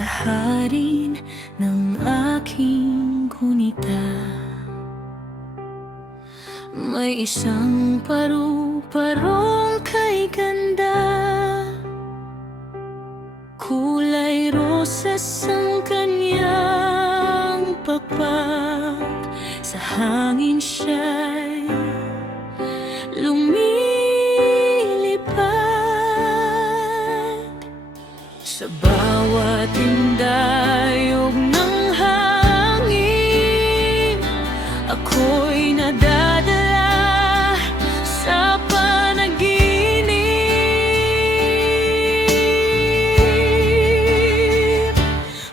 sa harin ng aking gunita. May isang paru-parong kay ganda, kulay rosas ang kanyang pakpak. Sa hangin siya'y lumilipad, sa bawat indayog ng hangin ako'y nadadala sa panaginip.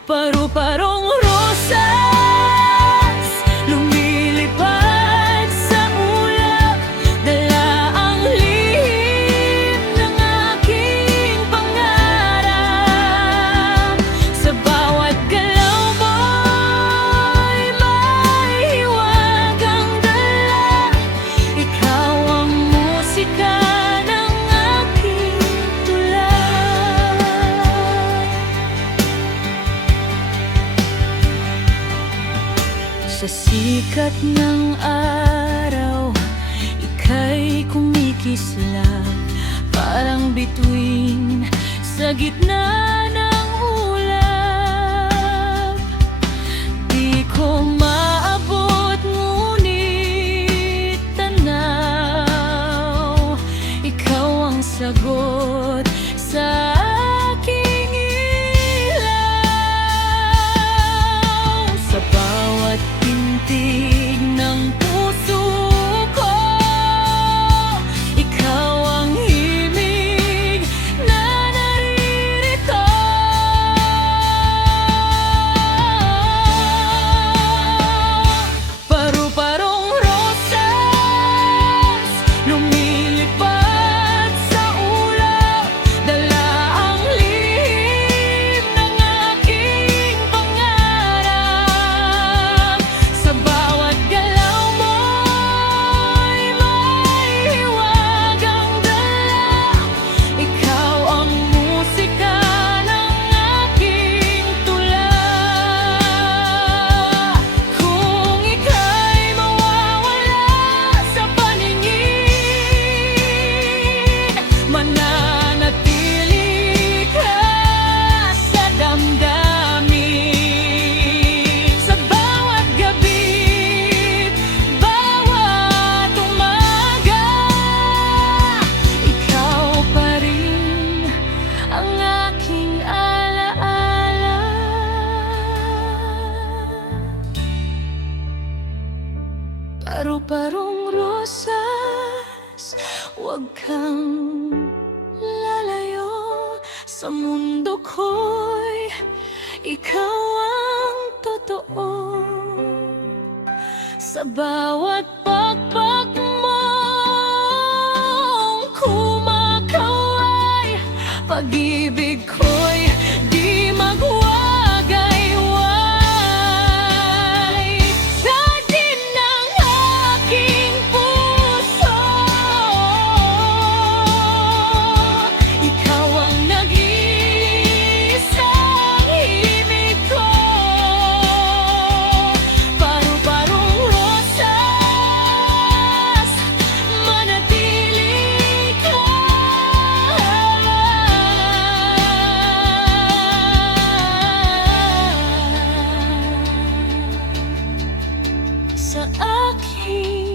Paru-parong rosas lumilipad sa ulap, dala ang lihim ng aking pangarap. Sa bawat galaw mo'y may hiwagang dala, ikaw ang musika ng aking tula. Sa sikat ng araw, ika'y kumikislap, parang bituin sa gitna ng ulap. Di ko maabot ngunit tanaw, ikaw ang sagot sa aking ilaw. Sa bawat tintig ng puso ko, ikaw ang himig na naririto. Paru-parong rosas lumilipad sa ulap, dala ang lihim ng aking pangarap. Sa bawat galaw mo'y may hiwagang dala, ikaw ang musika ng aking tula. Kung ika'y mawawala sa paningin, mananatili ka sa damdamin. Sa bawat gabi, bawat umaga, ikaw pa rin ang aking alaala. Paru-parong rosas, huwag kang lalayo. Sa mundo ko'y ikaw ang totoo. Sa bawat pagpag mong kumakaway, pag-ibig ko'y di magwagayway. Sa din ng aking puso, ikaw ang nag-iisang himig ko. Paru-parong rosas, manatili ka sa aking